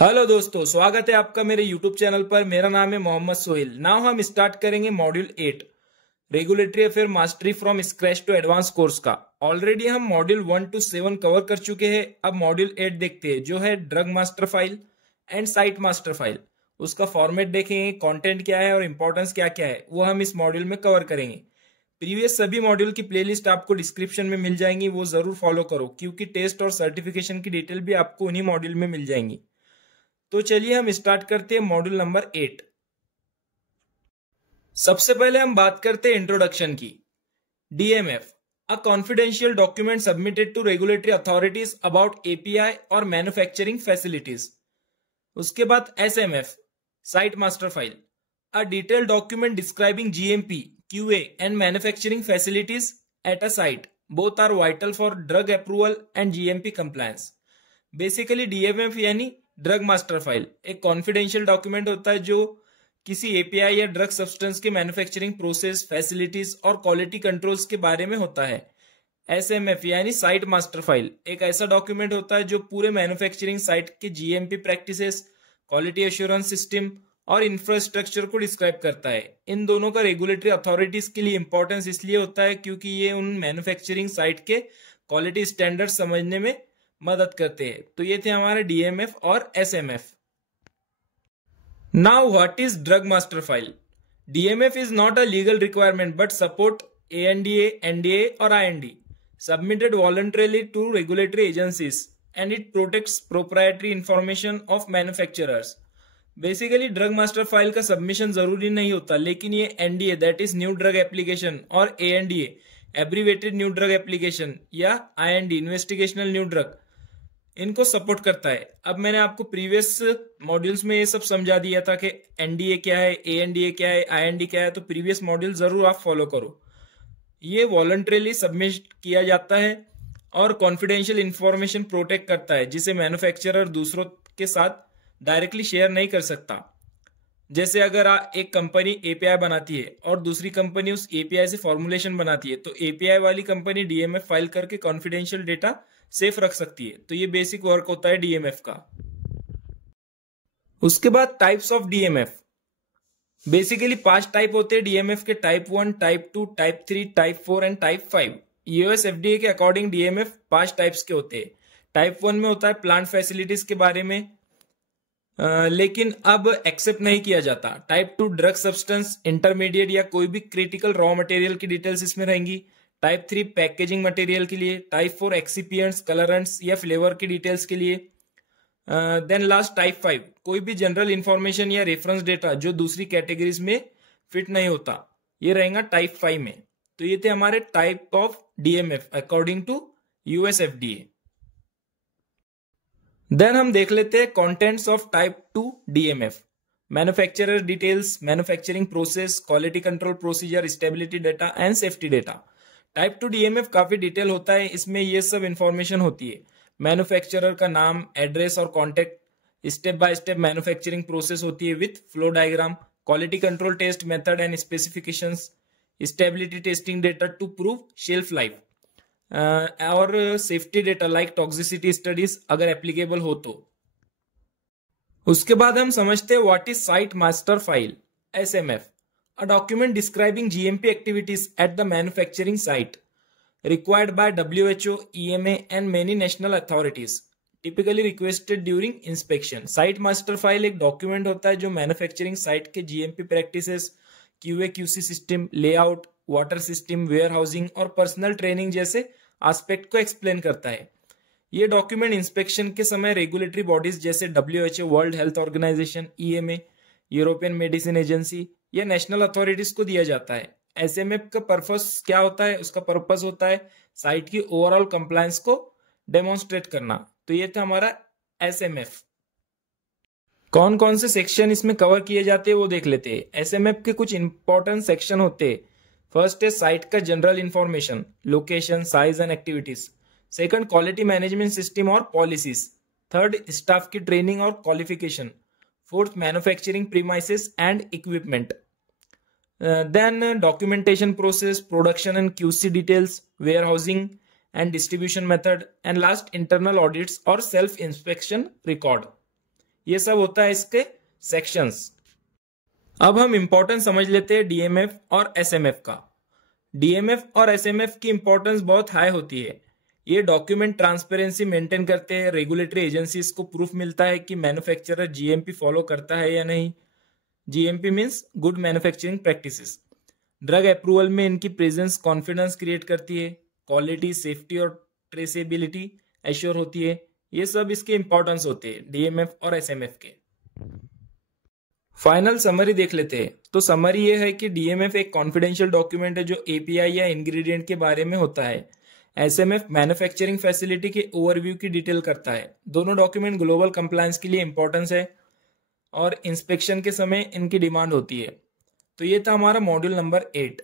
Hello दोस्तों, स्वागत है आपका मेरे यूट्यूब चैनल पर। मेरा नाम है मोहम्मद सोहेल। नाउ हम स्टार्ट करेंगे module 8 regulatory affair mastery from scratch to advance course का। ऑलरेडी हम मॉड्यूल 1 to 7 कवर कर चुके हैं। अब मॉड्यूल 8 देखते हैं, जो है drug master file and site master file. उसका फॉर्मेट देखेंगे, कंटेंट क्या है और इंपॉर्टेंस क्या क्या है, वो हम इस मॉड्यूल में कवर करेंगे। प्रीवियस सभी मॉड्यूल की प्लेलिस्ट आपको डिस्क्रिप्शन में मिल जाएंगी, वो जरूर फॉलो करो, क्योंकि टेस्ट और सर्टिफिकेशन की डिटेल भी आपको उन्हीं मॉड्यूल में मिल जाएंगी। तो चलिए हम स्टार्ट करते हैं मॉड्यूल नंबर 8। सबसे पहले हम बात करते हैं इंट्रोडक्शन की। DMF, a confidential document submitted to regulatory authorities about API और मैन्युफैक्चरिंग फैसिलिटीज। उसके बाद SMF, site master file, a detailed document describing GMP, QA and manufacturing facilities at a site. Both are vital for drug approval and GMP compliance. Basically DMF यानी drug master file एक confidential document होता है जो किसी API या drug substance के manufacturing process, facilities और quality controls के बारे में होता है। एसएमएफ यानी साइट मास्टर फाइल एक ऐसा डॉक्यूमेंट होता है जो पूरे मैन्युफैक्चरिंग साइट के GMP practices, quality assurance system और इंफ्रास्ट्रक्चर को डिस्क्राइब करता है। इन दोनों का रेगुलेटरी अथॉरिटीज के लिए इंपॉर्टेंस इसलिए होता है क्योंकि ये उन मैन्युफैक्चरिंग साइट के क्वालिटी स्टैंडर्ड समझने में मदद करते हैं। तो ये थे हमारे डीएमएफ और SMF. Now what is drug master file? DMF is not a legal requirement but support ANDA, NDA और IND submitted voluntarily to regulatory agencies and it protects proprietary information of manufacturers. Basically drug master file का submission जरूरी नहीं होता, लेकिन ये NDA that is new drug application और ANDA abbreviated new drug application या IND investigational new drug इनको support करता है। अब मैंने आपको प्रीवियस मॉड्यूल्स में ये सब समझा दिया था कि एनडीए क्या है, एएनडीए क्या है, आईएनडी क्या है, तो प्रीवियस मॉड्यूल जरूर आप फॉलो करो। ये वॉलंटरीली सबमिट किया जाता है और कॉन्फिडेंशियल इंफॉर्मेशन प्रोटेक्ट करता है, जिसे मैन्युफैक्चरर दूसरों के साथ डायरेक्टली शेयर नहीं कर सकता। जैसे अगर एक कंपनी एपीआई बनाती है और दूसरी कंपनी उस एपीआई से फॉर्मुलेशन बनाती है, तो एपीआई वाली कंपनी डीएमएफ फाइल करके कॉन्फिडेंशियल डेटा सेफ रख सकती है। तो ये बेसिक वर्क होता है डीएमएफ का। उसके बाद types of DMF. Basically 5 type होते हैं डीएमएफ के, type 1, type 2, type 3, type 4 and type 5। US FDA के अकॉर्डिंग डीएमएफ 5 टाइप्स के होते हैं। टाइप 1 में होता है प्लांट फैसिलिटीज के बारे में, लेकिन अब एक्सेप्ट नहीं किया जाता। टाइप 2 ड्रग सब्सटेंस, इंटरमीडिएट या कोई भी क्रिटिकल रॉ मटेरियल की डिटेल्स इसमें रहेंगी। टाइप 3 पैकेजिंग मटेरियल के लिए। टाइप 4 एक्सिपिएंट्स, कलरेंट्स या फ्लेवर की डिटेल्स के लिए। देन लास्ट टाइप 5 कोई भी जनरल इंफॉर्मेशन या रेफरेंस डेटा जो दूसरी कैटेगरीज में फिट नहीं होता, ये रहेगा टाइप 5 में। तो ये थे हमारे type of DMF according to US FDA. Then हम देख लेते हैं contents of type 2 DMF. Manufacturer details, manufacturing process, quality control procedure, stability data and safety data. Type 2 DMF काफी डिटेल होता है, इसमें ये सब इंफॉर्मेशन होती है। मैन्युफैक्चरर का नाम, एड्रेस और contact, step by step manufacturing process होती है with flow diagram, quality control test method and specifications, stability testing data to prove shelf life, और safety data like toxicity studies अगर एप्लीकेबल हो तो। उसके बाद हम समझते हैं what is site master file, SMF, a document describing GMP activities at the manufacturing site required by WHO, EMA and many national authorities, typically requested during inspection. Site master file एक document होता है जो manufacturing site के GMP practices, QA QC system, layout, water system, warehousing और personal training जैसे aspect को explain करता है। ये डॉक्यूमेंट इंस्पेक्शन के समय रेगुलेटरी बॉडीज जैसे WHO, world health organisation, EMA, European medicine agency या नेशनल अथॉरिटीज को दिया जाता है। एसएमएफ का पर्पस क्या होता है? उसका पर्पस होता है साइट की ओवरऑल कंप्लायंस को डेमोन्स्ट्रेट करना। तो ये था हमारा एसएमएफ। कौन कौन से सेक्शन इसमें कवर किए जाते हैं वो देख लेते हैं। एसएमएफ के कुछ इंपॉर्टेंट सेक्शन होते हैं। फर्स्ट है साइट का general information, location, size and activities. Second, quality management system और पॉलिसीज। थर्ड, स्टाफ की ट्रेनिंग और qualification. Fourth, manufacturing premises and equipment. Then documentation process, production and QC details, warehousing and distribution method, and last internal audits or self inspection record. ये सब होता है इसके sections. अब हम इंपॉर्टेंस समझ लेते हैं डीएमएफ और एसएमएफ का। डीएमएफ और एसएमएफ की इंपॉर्टेंस बहुत हाई होती है। ये डॉक्यूमेंट ट्रांसपेरेंसी मेंटेन करते हैं, रेगुलेटरी एजेंसीज को प्रूफ मिलता है कि मैन्युफैक्चरर जीएमपी फॉलो करता है या नहीं। GMP means good manufacturing practices. Drug approval में इनकी प्रेजेंस कॉन्फिडेंस क्रिएट करती है, क्वालिटी, सेफ्टी और ट्रेसेबिलिटी एश्योर होती है। ये सब इसके इंपॉर्टेंस होते हैं डीएमएफ और एसएमएफ के। फाइनल समरी देख लेते हैं। तो समरी ये है कि डीएमएफ एक कॉन्फिडेंशियल डॉक्यूमेंट है जो एपीआई या इंग्रेडिएंट के बारे में होता है। एसएमएफ मैन्युफैक्चरिंग फैसिलिटी के ओवरव्यू की डिटेल करता है। दोनों डॉक्यूमेंट ग्लोबल कंप्लायंस के लिए इंपॉर्टेंस है और इंस्पेक्शन के समय इनकी डिमांड होती है। तो ये था हमारा मॉड्यूल नंबर 8।